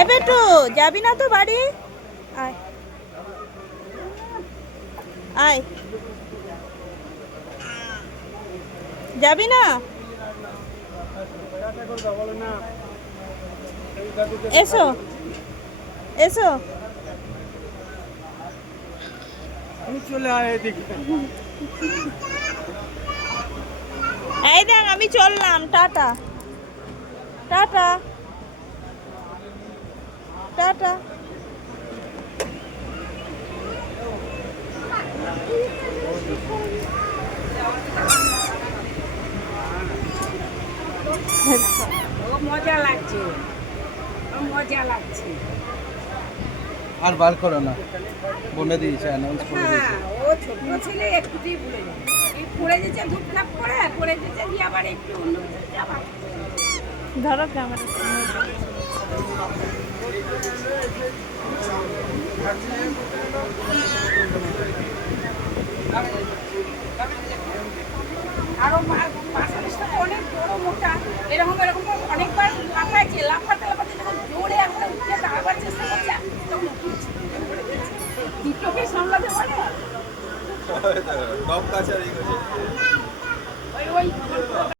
এ বেটু যাবি না তো বাড়ি? আয় আয়, যাবি না? এসো এসো, চলে আয় এদিকে। এই দেখ আমি চললাম, টাটা টাটা টাটা। মজা লাগছে, মজা লাগছে। আর বার করো না, বলে দিয়েছে, অ্যানাউন্স করে দিয়েছে। ও ছোট ছেলে একটুতেই ভুলে যায়, এই পড়ে যেতে ধূপধাপ করে পড়ে যেতে দিয়ে আবার একটু অন্য কিছু যাবা। ধরো ক্যামেরা। আরো পাশের সাথে অনেক বড় মোটা এরকম এরকম অনেকবার লাফাইছে, লাফাতে লাফাতে যখন জোরে একবার উঠে দাঁড়াবার চেষ্টা করছে তখন দুটোকে সামলাতে পারে। ওই